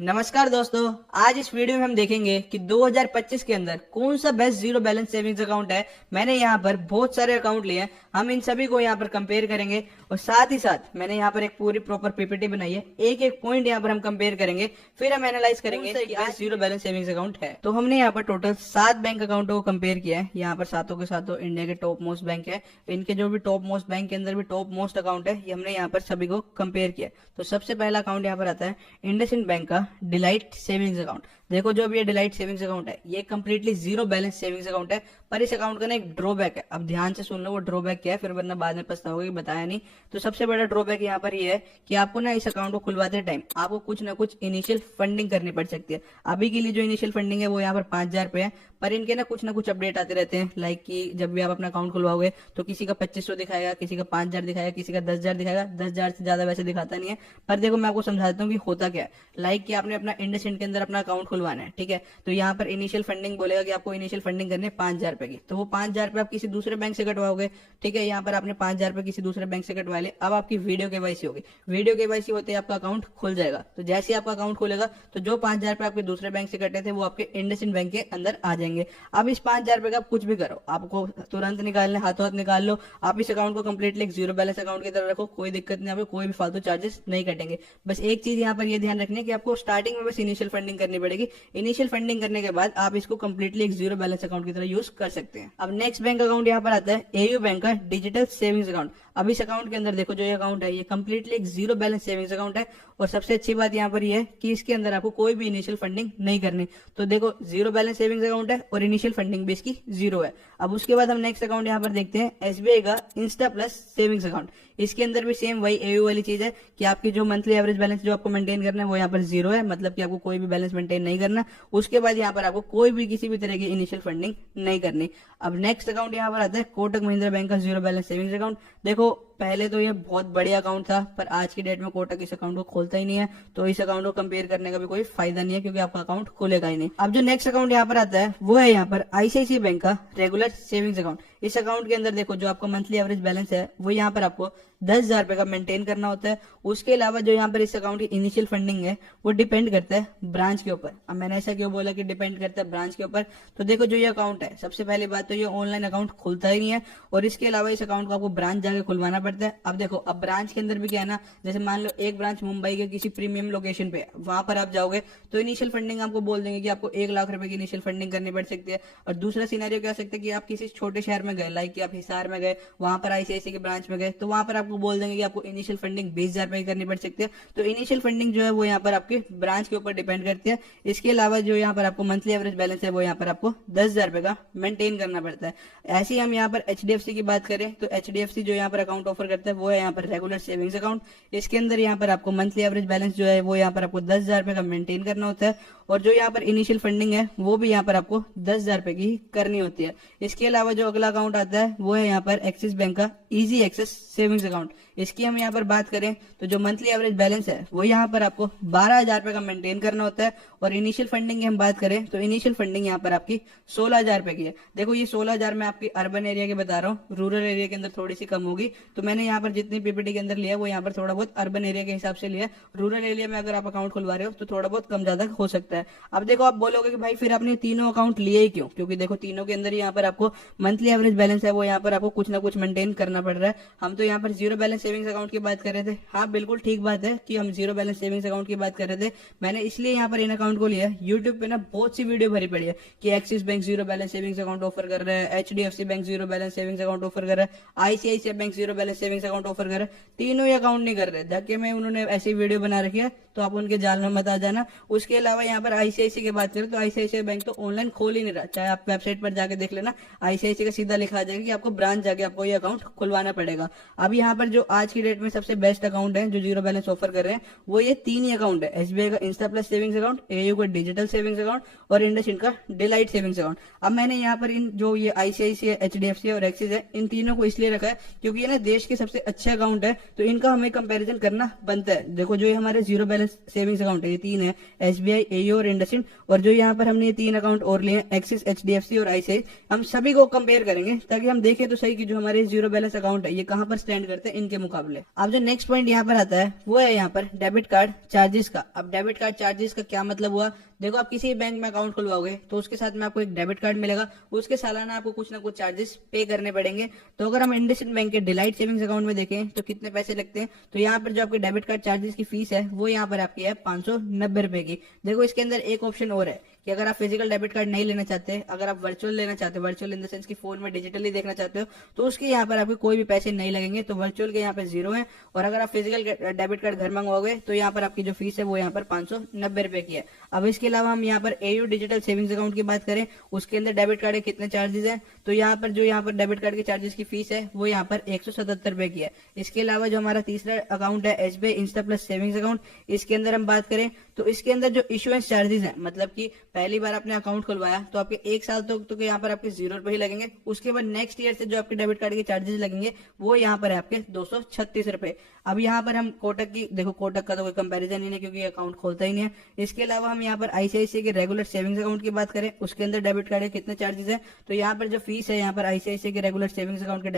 नमस्कार दोस्तों। आज इस वीडियो में हम देखेंगे कि 2025 के अंदर कौन सा best zero balance savings account है। मैंने यहाँ पर बहुत सारे अकाउंट लिए हैं, हम इन सभी को यहाँ पर कंपेयर करेंगे और साथ ही साथ मैंने यहाँ पर एक पूरी प्रॉपर पीपीटी बनाई है। एक एक पॉइंट यहाँ पर हम कंपेयर करेंगे, फिर हम एनालाइज करेंगे कि best zero balance savings account है। तो हमने यहाँ पर टोटल 7 बैंक अकाउंटों को कंपेयर किया है। यहाँ पर सातों के सातों इंडिया के टॉप मोस्ट बैंक है। इनके जो भी टॉप मोस्ट बैंक के अंदर भी टॉप मोस्ट अकाउंट है, ये हमने यहाँ पर सभी को कंपेयर किया। तो सबसे पहला अकाउंट यहाँ पर आता है इंडसइंड बैंक का डिलाइट सेविंग्स अकाउंट। देखो जो भी ये डिलाइट सेविंग्स अकाउंट है, ये completely zero balance savings account है, पर इस अकाउंट का ना एक ड्रॉबैक है। अब ध्यान से सुन लो वो ड्रॉबैक क्या है, फिर वरना बाद में पछताओगे कि बताया नहीं। तो सबसे बड़ा ड्रॉबैक यहाँ पर ये है कि आपको ना इस अकाउंट को खुलवाते टाइम आपको कुछ ना कुछ इनिशियल फंडिंग करनी पड़ सकती है। अभी के लिए जो इनिशियल फंडिंग है वो यहाँ पर 5,000 रुपए है, पर इनके ना कुछ अपडेट आते रहते हैं। लाइक कि जब भी आप अपना अकाउंट खुलवाओगे तो किसी का 2500 दिखाएगा, किसी का 5,000 दिखाएगा, किसी का 10,000 दिखाएगा। 10,000 से ज्यादा वैसे दिखाता नहीं है, पर देखो मैं आपको समझाता हूँ कि होता क्या है। लाइक कि आपने अपना इंडसइंड के अंदर अपना अकाउंट खुलवाना है, ठीक है। तो यहाँ पर इनिशियल फंडिंग बोलेगा कि आपको इनिशियल फंडिंग करनी है 5,000 रुपए की। तो वो 5,000 रुपए आप किसी दूसरे बैंक से कटवाओगे, ठीक है। यहाँ पर आपने 5,000 रुपए किसी दूसरे बैंक से कटवा ले। अब आपकी वीडियो केवाईसी होगी, वीडियो केवाईसी होते ही आपका अकाउंट खुल जाएगा। तो जैसे ही आपका अकाउंट खुलेगा तो जो 5,000 रुपए आपके दूसरे बैंक से कटे थे वो आपके इंडसइंड बैंक के अंदर आ जाएंगे। अब इस 5,000 रुपए का आप कुछ भी करो, आपको तुरंत निकालने हाथों हाथ निकाल लो। आप इस अकाउंट को कंप्लीटली एक जीरो बैलेंस अकाउंट की तरह रखो, कोई दिक्कत नहीं, आपको कोई भी फालतू चार्जेस नहीं कटेंगे। बस एक चीज यहाँ पर ये ध्यान रखनी है कि आपको स्टार्टिंग में बस इनिशियल फंडिंग करनी पड़ेगी। इनिशियल फंडिंग करने के बाद आप इसको कंप्लीटली एक जीरो बैलेंस अकाउंट की तरह यूज कर सकते हैं। अब नेक्स्ट बैंक अकाउंट यहाँ पर आता है एयू बैंक का डिजिटल सेविंग्स अकाउंट। अब इस अकाउंट के अंदर देखो जो ये अकाउंट है ये कंप्लीटली एक जीरो बैलेंस सेविंग्स अकाउंट है, और सबसे अच्छी बात यहाँ पर ये है कि इसके अंदर आपको कोई भी इनिशियल फंडिंग नहीं करनी। तो देखो जीरो बैलेंस सेविंग्स अकाउंट है और इनिशियल फंडिंग भी इसकी जीरो है। अब उसके बाद हम नेक्स्ट अकाउंट यहाँ पर देखते हैं एसबीआई का इंस्टा प्लस सेविंग्स अकाउंट। इसके अंदर भी सेम वही एयू वाली चीज है कि आपकी जो मंथली एवरेज बैलेंस जो आपको मेंटेन करना है वो यहाँ पर जीरो है, मतलब कि आपको कोई भी बैलेंस मेंटेन नहीं करना। उसके बाद यहाँ पर आपको कोई भी किसी भी तरह की इनिशियल फंडिंग नहीं करनी। अब नेक्स्ट अकाउंट यहाँ पर आता है कोटक महिंद्रा बैंक का जीरो बैलेंस सेविंग्स अकाउंट। देखो पहले तो ये बहुत बढ़िया अकाउंट था, पर आज की डेट में कोटक इस अकाउंट को खोलता ही नहीं है, तो इस अकाउंट को कंपेयर करने का भी कोई फायदा नहीं है क्योंकि आपका अकाउंट खुलेगा ही नहीं। अब जो नेक्स्ट अकाउंट यहाँ पर आता है वो है यहाँ पर आईसीआईसीआई बैंक का रेगुलर सेविंग्स अकाउंट। इस अकाउंट के अंदर देखो जो आपका मंथली एवरेज बैलेंस है वो यहाँ पर आपको 10,000 रुपए का मेंटेन करना होता है। उसके अलावा जो यहाँ पर इस अकाउंट की इनिशियल फंडिंग है वो डिपेंड करता है ब्रांच के ऊपर। अब मैंने ऐसा क्यों बोला कि डिपेंड करता है ब्रांच के ऊपर, तो देखो जो ये अकाउंट है सबसे पहली बात तो ये ऑनलाइन अकाउंट खुलता ही नहीं है, और इसके अलावा इस अकाउंट को आपको ब्रांच जाके खुलवाना पड़ता है। अब देखो अब ब्रांच के अंदर भी क्या है ना, जैसे मान लो एक ब्रांच मुंबई के किसी प्रीमियम लोकेशन पे वहां पर आप जाओगे तो इनिशियल फंडिंग आपको बोल देंगे कि आपको 1 लाख रुपए की इनिशियल फंडिंग करनी पड़ सकती है। और दूसरा सिनेरियो क्या सकता है कि आप किसी छोटे शहर में गए, लाइक कि आप हिसार में गए, वहां पर आईसीआईसीआई के ब्रांच में गए, तो वहां पर आपको बोल देंगे कि आपको इनिशियल फंडिंग 20,000 रुपए की करनी पड़ सकती है। तो इनिशियल फंडिंग जो है वो यहाँ पर आपके ब्रांच के ऊपर डिपेंड करती है। इसके अलावा जो यहाँ पर आपको मंथली एवरेज बैलेंस है वो यहाँ पर आपको 10,000 रुपए का मेंटेन करना पड़ता है। ऐसे ही हम यहाँ पर एचडीएफसी की बात करें तो एचडीएफसी जो यहाँ पर अकाउंट ऑफर करता है वो है यहाँ पर रेगुलर सेविंग्स अकाउंट। इसके अंदर यहाँ पर आपको मंथली एवरेज बैलेंस जो है वो यहाँ पर आपको 10,000 रुपए का मेंटेन करना होता है, और जो यहाँ पर इनिशियल फंडिंग है वो भी यहाँ पर आपको 10,000 रुपए की करनी होती है। इसके अलावा जो अगला अकाउंट आता है वो है यहाँ पर एक्सिस बैंक का इजी एक्सेस सेविंग्स अकाउंट। इसकी हम यहाँ पर बात करें तो जो मंथली एवरेज बैलेंस है वो यहाँ पर आपको 12,000 रुपए का मेंटेन करना होता है, और इनिशियल फंडिंग की हम बात करें तो इनिशियल फंडिंग यहाँ पर आपकी 16,000 रुपए की है। देखो ये 16,000 मैं आपकी अर्बन एरिया के बता रहा हूँ, रूरल एरिया के अंदर थोड़ी सी कम होगी। तो मैंने यहाँ पर जितनी पीपीटी के अंदर लिया वो यहाँ पर थोड़ा बहुत अर्बन एरिया के हिसाब से लिया। रूरल एरिया में अगर आप अकाउंट खुलवा रहे हो तो थोड़ा बहुत कम ज्यादा हो सकता है। अब देखो आप बोलोगे कि भाई फिर आपने तीनों अकाउंट लिए ही क्यों, क्योंकि देखो तीनों के अंदर यहाँ पर आपको मंथली एवरेज बैलेंस है वो यहाँ पर आपको कुछ ना कुछ मेंटेन करना पड़ रहा है। हम तो यहाँ पर जीरो बैलेंस सेविंग्स अकाउंट की बात कर रहे थे। हाँ बिल्कुल ठीक बात है कि हम जीरो बैलेंस सेविंग्स अकाउंट की बात कर रहे थे। मैंने इसलिए यहाँ पर इन अकाउंट को लिया, यूट्यूब पे ना बहुत सी वीडियो भरी पड़ी है कि axis bank zero balance savings account offer कर रहा है, HDFC bank zero balance savings account offer कर रहा है, ICICI bank zero balance savings account offer कर रहा है। तीनों ही अकाउंट नहीं कर रहे, धक्के में उन्होंने ऐसी वीडियो बना रखी है, तो आप उनके जाल में मत आ जाना। उसके अलावा यहाँ पर आईसीआईसीआई की बात करें तो आईसीआईसीआई बैंक तो ऑनलाइन खोल ही नहीं रहा, चाहे आप वेबसाइट पर जाके देख लेना, आईसीआईसीआई का सीधा लिखा आ जाएगा कि आपको ब्रांच जाके आपको ये अकाउंट खुलवाना पड़ेगा। अब यहाँ पर जो आज की डेट में सबसे बेस्ट अकाउंट है जो जीरो बैलेंस ऑफर कर रहे हैं वो ये तीन ही अकाउंट है, एसबीआई का Insta plus savings account, AU का डिजिटल सेविंग्स अकाउंट और इंडसइंड का डिलाइट सेविंग्स अकाउंट। अब मैंने यहाँ पर इन जो ये आईसीआईसीआई, एचडीएफसी और एक्सिस है इन तीनों को इसलिए रखा है क्योंकि ये ना देश के सबसे अच्छे अकाउंट है, तो इनका हमें कंपैरिजन करना बनता है। देखो जो ये हमारे जीरो बैलेंस सेविंग्स अकाउंट है ये तीन है, एसबीआई, एयू और इंडसइंड, और जो यहाँ पर हमने ये तीन अकाउंट और लिए एक्सिस, एचडीएफसी और आईसीआईसीआई, हम सभी को कंपेयर करेंगे ताकि हम देखें तो सही कि जो हमारे जीरो बैलेंस अकाउंट है ये कहाँ पर स्टैंड करते हैं इनके मुकाबले। अब जो नेक्स्ट पॉइंट यहाँ पर आता है वो है यहाँ पर डेबिट कार्ड चार्जेस का। अब डेबिट कार्ड चार्जेस का क्या मतलब हुआ, देखो आप किसी बैंक में अकाउंट खुलवाओगे तो उसके साथ में आपको एक डेबिट कार्ड मिलेगा, उसके सालाना आपको कुछ ना कुछ चार्जेस पे करने पड़ेंगे। तो अगर हम इंडसइंड बैंक के डिलाइट सेविंग्स अकाउंट में देखें तो कितने पैसे लगते हैं, तो यहाँ पर जो आपके डेबिट कार्ड चार्जेस की फीस है वो यहाँ पर आपकी है 590 रुपए की। देखो इसके अंदर एक ऑप्शन और है कि अगर आप फिजिकल डेबिट कार्ड नहीं लेना चाहते, अगर आप वर्चुअल लेना चाहते हो, वर्चुअल इन द सेंस की फोन में डिजिटली देखना चाहते हो, तो उसके यहाँ पर आपके कोई भी पैसे नहीं लगेंगे, तो वर्चुअल के यहाँ पे 0 है। और अगर आप फिजिकल डेबिट कार्ड घर मंगवाओगे तो यहाँ पर आपकी जो फीस है वो यहाँ पर 590 रुपए की है। अब इसके अलावा हम यहाँ पर एयू डिजिटल सेविंग्स अकाउंट की बात करें, उसके अंदर डेबिट कार्ड के कितने चार्जेस है, तो यहाँ पर जो यहाँ पर डेबिट कार्ड के चार्जेस की फीस है वो यहाँ पर 177 रुपए की है। इसके अलावा जो हमारा तीसरा अकाउंट है SBI Insta plus savings account, इसके अंदर हम बात करें तो इसके अंदर जो इशुएंस चार्जेस है, मतलब कि पहली बार आपने अकाउंट खुलवाया तो आपके 1 साल तो यहाँ पर आपके 0 रुपए ही लगेंगे। उसके बाद नेक्स्ट ईयर से जो आपके डेबिट कार्ड के चार्जेस लगेंगे वो यहाँ पर है आपके 236 रुपए। अब यहाँ पर हम कोटक की, देखो कोटक का तो कोई कंपैरिजन ही नहीं क्योंकि अकाउंट खोलता ही नहीं है। इसके अलावा हम यहाँ पर आईसीआईसीआई के रेगुलर सेविंग्स अकाउंट की बात करें, उसके अंदर डेबिट कार्ड के कितने चार्जेस है, तो यहाँ पर जो फीस है यहाँ पर आईसीआईसीआई के रेगुलर सेविंग्स अकाउंट के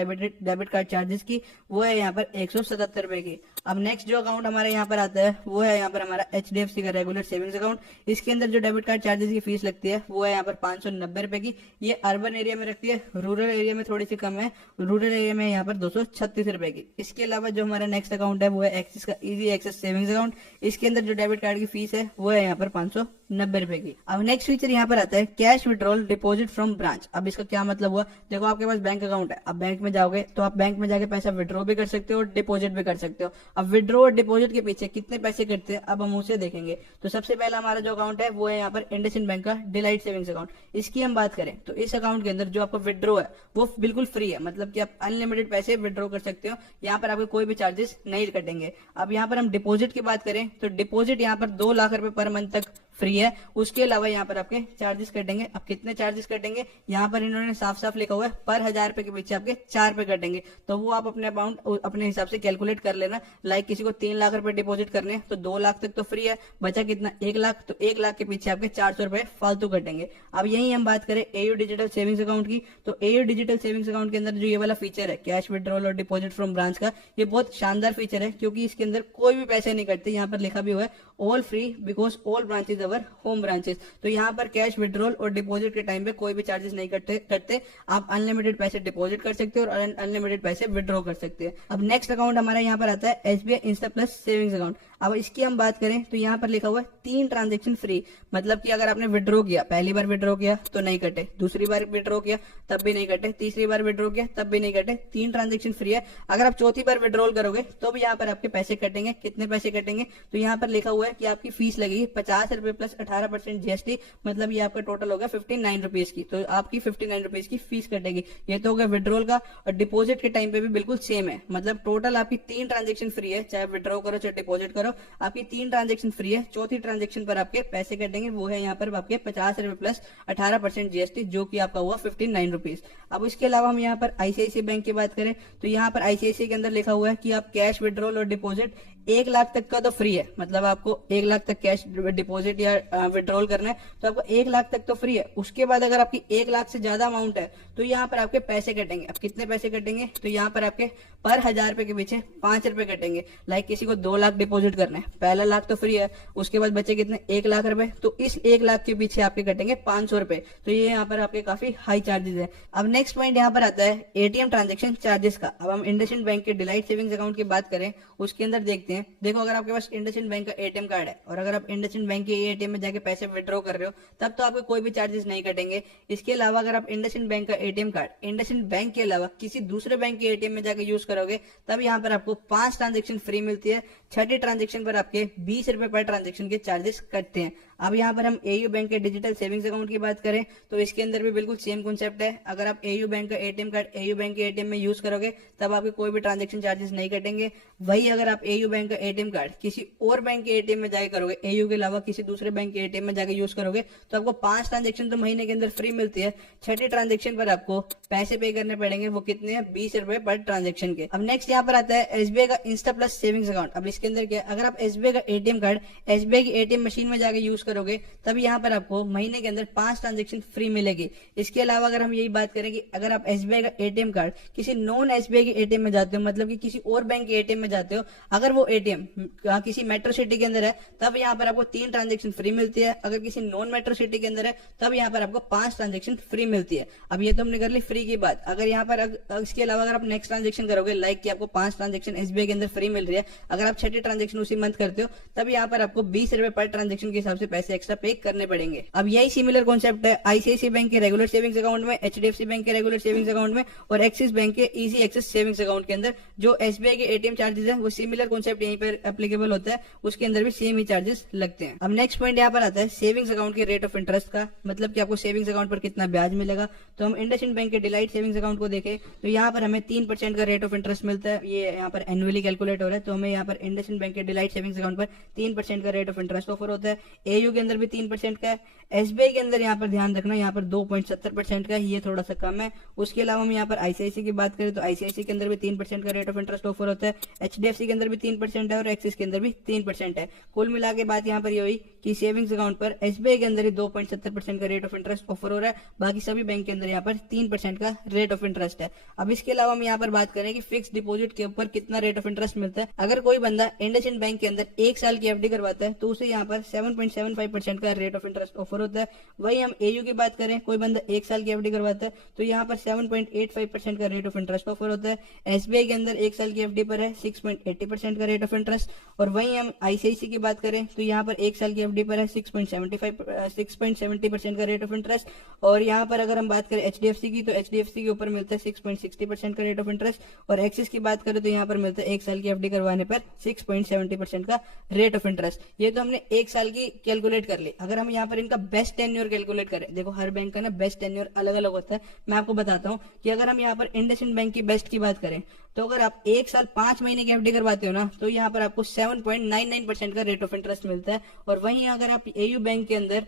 डेबिट कार्ड चार्जेस की वो है यहाँ पर 177 रुपए की। अब नेक्स्ट जो अकाउंट हमारे यहाँ पर आता है वो है यहाँ पर हमारा एचडीएफसी का रेगुलर सेविंग्स अकाउंट। इसके अंदर जो डेबिट कार्ड चार्जेस की फीस लगती है वो है यहाँ पर 590 रुपए की। ये अर्बन एरिया में रखती है, रूरल एरिया में थोड़ी सी कम है, रूरल एरिया में यहाँ पर 236 रुपए की। इसके अलावा जो हमारा नेक्स्ट अकाउंट है वो है एक्सिस का इजी एक्सेस सेविंग्स अकाउंट। इसके अंदर जो डेबिट कार्ड की फीस है वो है यहाँ पर 590 रुपए की। अब नेक्स्ट फीचर यहाँ पर आता है cash withdrawal deposit from branch. अब इसका क्या मतलब हुआ, देखो आपके पास बैंक अकाउंट है, अब बैंक में जाओगे तो आप बैंक में जाके पैसा विड्रॉ भी कर सकते हो और डिपॉजिट भी कर सकते हो। अब विड्रॉ और डिपॉजिट के पीछे कितने पैसे कटते हैं अब हम उसे देखेंगे। तो सबसे पहला हमारा जो अकाउंट है वो है यहाँ पर इंडसइंड बैंक का डिलाइट सेविंग्स अकाउंट। इसकी हम बात करें तो इस अकाउंट के अंदर जो आपका विड्रॉ है वो बिल्कुल फ्री है, मतलब कि आप अनलिमिटेड पैसे विड्रॉ कर सकते हो, यहाँ पर आपको कोई भी चार्जेस नहीं कटेंगे। अब यहाँ पर हम डिपॉजिट की बात करें तो डिपॉजिट यहाँ पर 2 लाख रुपए पर मंथ तक फ्री है। उसके अलावा यहाँ पर आपके चार्जेस कटेंगे। अब कितने चार्जेस कटेंगे, यहाँ पर इन्होंने साफ साफ लिखा हुआ है पर 1000 रुपए के पीछे आपके 4 रुपए कटेंगे। तो वो आप अपने अमाउंट अपने हिसाब से कैलकुलेट कर लेना। लाइक किसी को 3 लाख रुपए डिपॉजिट करने हैं तो 2 लाख तक तो फ्री है, बचा कितना 1 लाख, तो 1 लाख के पीछे आपके 400 रुपए फालतू कटेंगे। अब यही हम बात करें एयू डिजिटल सेविंग्स अकाउंट की, तो एयू डिजिटल सेविंग्स अकाउंट के अंदर जो ये वाला फीचर है कैश विड्रॉल और डिपॉजिट फ्रॉम ब्रांच का, ये बहुत शानदार फीचर है क्योंकि इसके अंदर कोई भी पैसे नहीं कटते। यहाँ पर लिखा भी हुआ है all free because all branches our home branches. तो यहाँ पर कैश विड्रॉल और डिपॉजिट के टाइम पे कोई भी चार्जेस नहीं करते, आप अनलिमिटेड पैसे डिपॉजिट कर सकते हो और अनलिमिटेड पैसे विड्रॉ कर सकते हैं। अब नेक्स्ट अकाउंट हमारा यहाँ पर आता है SBI Insta plus savings account. अब इसकी हम बात करें तो यहाँ पर लिखा हुआ है 3 ट्रांजेक्शन फ्री, मतलब कि अगर आपने विड्रॉ किया, पहली बार विड्रॉ किया तो नहीं कटे, दूसरी बार विड्रॉ किया तब भी नहीं कटे, तीसरी बार विड्रॉ किया तब भी नहीं कटे, 3 ट्रांजेक्शन फ्री है। अगर आप चौथी बार विड्रॉल करोगे तो भी यहाँ पर आपके पैसे कटेंगे। कितने पैसे कटेंगे, तो यहाँ पर लिखा हुआ है कि आपकी फीस लगेगी 50 रुपए प्लस 18% जीएसटी, मतलब ये आपका टोटल होगा 59 रुपीज की। तो आपकी 59 रुपीज की फीस कटेगी। ये तो होगा विड्रॉल का। और डिपॉजिट के टाइम पे भी बिल्कुल सेम है, मतलब टोटल आपकी 3 ट्रांजेक्शन फ्री है, चाहे विड्रॉ करो चाहे डिपॉजिट करो, आपकी 3 ट्रांजेक्शन फ्री है। चौथी ट्रांजेक्शन पर आपके पैसे कटेंगे, वो है यहाँ पर आपके 50 रुपए प्लस 18% जीएसटी, जो कि आपका हुआ 59 रुपीज। अब इसके अलावा हम यहाँ पर आईसीआईसीआई बैंक की बात करें तो यहाँ पर आईसीआईसीआई के अंदर लिखा हुआ है कि आप कैश विड्रॉल और डिपॉजिट 1 लाख तक का तो फ्री है, मतलब आपको 1 लाख तक कैश डिपॉजिट या विड्रॉल करना है तो आपको 1 लाख तक तो फ्री है। उसके बाद अगर आपकी 1 लाख से ज्यादा अमाउंट है तो यहाँ पर आपके पैसे कटेंगे। अब कितने पैसे कटेंगे, तो यहाँ पर आपके पर 1000 रुपए के पीछे 5 रुपए कटेंगे। लाइक किसी को 2 लाख डिपॉजिट करना है, पहला लाख तो फ्री है, उसके बाद बचे कितने 1 लाख रुपए, तो इस 1 लाख के पीछे आपके कटेंगे 500 रुपए। तो ये यहाँ पर आपके काफी हाई चार्जेस है। अब नेक्स्ट पॉइंट यहाँ पर आता है एटीएम ट्रांजेक्शन चार्जेस का। अब हम इंडसइंड बैंक के डिलाइट सेविंग्स अकाउंट की बात करें, उसके अंदर देखते हैं। देखो अगर आपके पास इंडसइंड बैंक का एटीएम कार्ड है और अगर आप इंडसइंड बैंक के एटीएम में जाके पैसे विड्रॉ कर रहे हो तब तो आपको कोई भी चार्जेस नहीं कटेंगे। इसके अलावा अगर आप इंडसइंड बैंक का एटीएम कार्ड इंडसइंड बैंक के अलावा किसी दूसरे बैंक के एटीएम में जाकर यूज करोगे तब यहाँ पर आपको 5 ट्रांजेक्शन फ्री मिलती है। छठी ट्रांजेक्शन पर आपके 20 रुपए पर ट्रांजेक्शन के चार्जेस कटते हैं। अब यहाँ पर हम एयू बैंक के डिजिटल सेविंग्स अकाउंट की बात करें तो इसके अंदर भी बिल्कुल सेम कॉन्सेप्ट है। अगर आप एयू बैंक का एटीएम कार्ड एयू बैंक के एटीएम में यूज करोगे तब आपके कोई भी ट्रांजेक्शन चार्जेस नहीं कटेंगे। वही अगर आप एयू बैंक का एटीएम कार्ड किसी और बैंक के एटीएम में जाकर करोगे, एयू के अलावा किसी दूसरे बैंक के एटीएम में जाकर यूज करोगे तो आपको 5 ट्रांजेक्शन तो महीने के अंदर फ्री मिलती है। छठी ट्रांजेक्शन पर आपको पैसे पे करने पड़ेंगे, वो कितने हैं 20 रुपए पर ट्रांजेक्शन के। अब नेक्स्ट यहाँ पर आता है एसबीआई का इंस्टा प्लस सेविंग्स अकाउंट। अब इसके अंदर क्या, अगर आप एसबीआई का एटीएम कार्ड एसबीआई की एटीएम मशीन में जाकर यूज करोगे तब यहाँ पर आपको महीने के अंदर 5 ट्रांजेक्शन फ्री मिलेगी। इसके अलावा अगर हम यही बात करें कि अगर आप एसबीआई का एटीएम कार्ड किसी नॉन एसबीआई के एटीएम में जाते हो, मतलब कि किसी और बैंक के एटीएम में जाते हो, अगर वो एटीएम किसी मेट्रो सिटी के अंदर है तब यहाँ पर आपको 3 ट्रांजेक्शन फ्री मिलती है। अगर किसी नॉन मेट्रो सिटी के अंदर है तब यहाँ पर आपको 5 ट्रांजेक्शन फ्री मिलती है। अब ये तो हमने कर ली फ्री की बात। अगर यहाँ पर इसके अलावा अगर आप नेक्स्ट ट्रांजेक्शन करोगे, लाइक कि आपको 5 ट्रांजेक्शन एसबीआई के अंदर फ्री मिल रही है, अगर आप 6ठी ट्रांजेक्शन उसी मंथ करते हो तब यहाँ पर आपको 20 रुपए पर ट्रांजेक्शन के हिसाब से पैसे एक्स्ट्रा पे करने पड़ेंगे। अब यही सिमिलर कॉन्सेप्ट है आईसीआईसीआई बैंक के रेगुलर सेविंग्स अकाउंट में, एचडीएफसी बैंक के रेगुलर सेविंग्स अकाउंट में और एक्सिस बैंक के इजी एक्सेस सेविंग्स अकाउंट के अंदर। जो एसबीआई के एटीएम चार्जेस है वो सिमिलर कॉन्सेप्ट यहीं पर एप्लीकेबल होता है, उसके अंदर भी सेम ही चार्जेस लगते हैं। अब नेक्स्ट पॉइंट यहाँ पर आता है सेविंग्स अकाउंट के रेट ऑफ इंटरेस्ट का, मतलब कि आपको सेविंग्स अकाउंट पर कितना ब्याज मिलेगा। तो हम इंडसइंड बैंक के डिलाइट सेविंग्स अकाउंट को देखें तो यहाँ पर हमें 3% का रेट ऑफ इंटरेस्ट मिलता है। ये यहाँ पर एनुअली कैलकुलेट हो रहा है, तो हमें यहाँ पर इंडसइंड बैंक के डिलाइट सेविंग्स अकाउंट पर 3% का रेट ऑफ इंटरेस्ट ऑफर होता है। एयू के अंदर भी 3% का है। एसबीआई के अंदर यहाँ पर ध्यान रखना, यहाँ पर 2.70% का है, ये थोड़ा सा कम है। उसके अलावा हम यहाँ पर आईसीआईसीआई की बात करें तो आईसीआईसीआई के अंदर भी 3% का रेट ऑफ इंटरेस्ट ऑफर होता है। एचडीएफसी के अंदर भी 3% है और एक्सिस के अंदर भी 3% है। कुल मिला के बात यहाँ पर ये हुई कि सेविंग्स अकाउंट पर एसबीआई के अंदर ही 2.70% का रेट ऑफ इंटरेस्ट ऑफर हो रहा है, बाकी सभी बैंक के अंदर यहाँ पर 3% का रेट ऑफ इंटरेस्ट है। अब इसके अलावा हम यहाँ पर बात करें कि फिक्स डिपॉजिट के ऊपर कितना रेट ऑफ इंटरेस्ट मिलता है। अगर कोई बंदा इंडसइंड बैंक के अंदर 1 साल की एफडी करवाता है तो उसे यहाँ पर 7.75% का रेट ऑफ इंटरेस्ट ऑफर होता है। वही हम एयू की बात करें, कोई बंदा 1 साल की एफडी करवाता है तो यहाँ पर 7.85% का रेट ऑफ इंटरेस्ट ऑफर होता है। एसबीआई के अंदर 1 साल की एफडी पर है 6.80% का रेट ऑफ इंटरेस्ट। और वहीं हम आईसीआईसीआई की बात करें तो यहाँ पर 1 साल की एफडी पर है 6.70% का रेट ऑफ इंटरेस्ट। और यहाँ पर अगर हम बात करें एचडीएफसी की तो एचडीएफसी के ऊपर मिलता है 6.60% का रेट ऑफ इंटरेस्ट। और एक्सिस की बात करें तो यहाँ पर मिलता है 1 साल की एफडी करवाने पर 6.70% का रेट ऑफ इंटरेस्ट। ये तो हमने 1 साल की कैलकुलेट कर ली। अगर हम यहाँ पर इनका बेस्ट टेन्योर कैलकुलेट करें, देखो हर बैंक का ना बेस्ट टेन्योर अलग अलग होता है। मैं आपको बताता हूँ कि अगर हम यहाँ पर इंडसइंड बैंक की बेस्ट की बात करें तो अगर आप 1 साल 5 महीने की एफडी करवाते हो ना तो यहाँ पर आपको 7.99% का रेट ऑफ इंटरेस्ट मिलता है। और वहीं अगर आप एयू बैंक के अंदर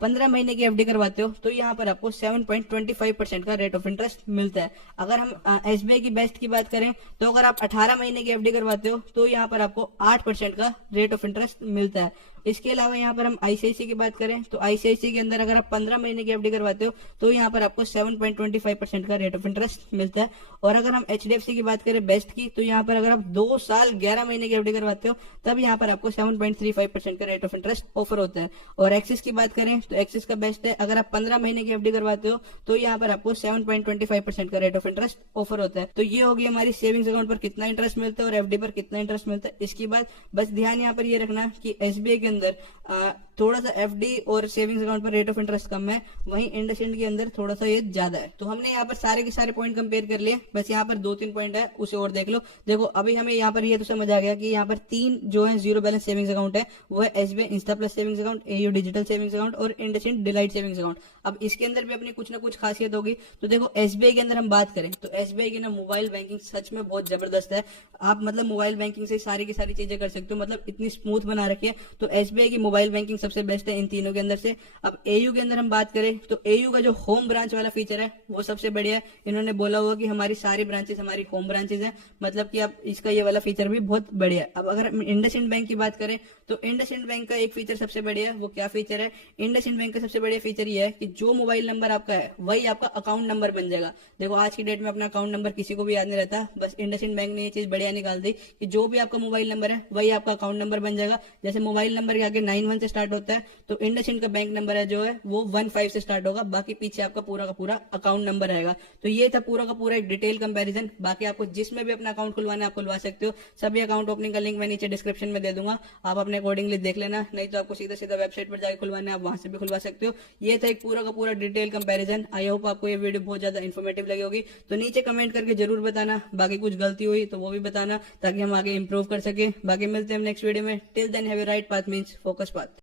15 महीने की एफडी करवाते हो तो यहाँ पर आपको 7.25% का रेट ऑफ इंटरेस्ट मिलता है। अगर हम एसबीआई की बेस्ट की बात करें तो अगर आप 18 महीने की एफडी करवाते हो तो यहाँ पर आपको 8% का रेट ऑफ इंटरेस्ट मिलता है। इसके अलावा यहाँ पर हम आईसीआईसीआई की बात करें तो आईसीआईसीआई के अंदर अगर आप 15 महीने की एफडी करवाते हो तो यहाँ पर आपको 7.25% का रेट ऑफ इंटरेस्ट मिलता है। और अगर हम एचडीएफसी की बात करें बेस्ट की तो यहाँ पर अगर आप 2 साल 11 महीने की एफडी करवाते हो तब यहाँ पर आपको 7.35% का रेट ऑफ इंटरेस्ट ऑफर होता है। और एक्सिस की बात करें तो एक्सिस का बेस्ट है, अगर आप 15 महीने की एफडी करवाते हो तो यहाँ पर आपको 7.25% का रेट ऑफ इंटरेस्ट ऑफर होता है। तो ये होगी हमारी सेविंग्स अकाउंट पर कितना इंटरेस्ट मिलता है और एफडी पर कितना इंटरेस्ट मिलता है। इसकी बात बस ध्यान यहाँ पर ये रखना कि एसबीआई के अंदर थोड़ा सा एफडी और सेविंग्स अकाउंट पर रेट ऑफ इंटरेस्ट कम है, वहीं इंडसइंड के अंदर थोड़ा सा ये ज्यादा है। तो हमने यहाँ पर सारे के सारे पॉइंट कंपेयर कर लिए, बस यहाँ पर 2-3 पॉइंट है उसे और देख लो। देखो अभी हमें यहाँ पर ये तो समझ आ गया कि यहाँ पर 3 जो है जीरो बैलेंस सेविंग्स अकाउंट है, वो है SBI Insta plus savings account, AU digital savings account और इंडसइंड डिलाइट सेविंग्स अकाउंट। अब इसके अंदर भी अपनी कुछ ना कुछ खासियत होगी। तो देखो एसबीआई के अंदर हम बात करें तो एसबीआई की ना मोबाइल बैंकिंग सच में बहुत जबरदस्त है। आप मतलब मोबाइल बैंकिंग से सारी की सारी चीजें कर सकते हो, मतलब इतनी स्मूथ बना रखी है। तो एसबीआई की मोबाइल बैंकिंग सबसे बेस्ट है इन तीनों के अंदर से। अब एयू के अंदर हम बात करें तो एयू का जो होम ब्रांच वाला फीचर है वो सबसे बढ़िया है। इन्होंने बोला हुआ कि हमारी सारी ब्रांचेस हमारी होम ब्रांचेस हैं, मतलब कि अब इसका ये वाला फीचर भी बहुत बढ़िया है। अब अगर इंडसइंड बैंक की बात करें तो इंडसइंड बैंक का एक फीचर सबसे बढ़िया है। वो क्या फीचर है? इंडसइंड बैंक का सबसे बढ़िया फीचर ये है कि जो मोबाइल नंबर आपका है वही आपका अकाउंट नंबर बन जाएगा। देखो आज की डेट में अपना अकाउंट नंबर किसी को भी याद नहीं रहता, बस इंडसइंड बैंक ने ये चीज बढ़िया निकाल दी कि जो भी आपका मोबाइल नंबर है वही आपका अकाउंट नंबर बन जाएगा। जैसे मोबाइल नंबर के आगे 91 से स्टार्ट होता है तो इंडसइंड का बैंक नंबर है जो है वो 15 से स्टार्ट होगा, बाकी पीछे आपका पूरा का पूरा अकाउंट नंबर रहेगा। तो ये था पूरा का पूरा एक डिटेल कंपैरिजन। बाकी आपको जिसमें भी अपना अकाउंट खुलवाना है आप खुलवा सकते हो। सभी अकाउंट ओपनिंग का लिंक मैं नीचे डिस्क्रिप्शन में दे दूंगा, आप अपने अकॉर्डिंगली देख लेना, नहीं तो आपको सीधा सीधा वेबसाइट पर जाकर खुलवाना है, आप वहां से भी खुलवा सकते हो। ये था एक पूरा का पूरा डिटेल कंपैरिजन। आई होप आपको ये वीडियो बहुत ज्यादा इन्फॉर्मेटिव लगी होगी। तो नीचे कमेंट करके जरूर बताना, बाकी कुछ गलती हुई तो वो भी बताना ताकि हम आगे इंप्रूव कर सके। बाकी मिलते हैं नेक्स्ट वीडियो में। Till then have a right path means focus path.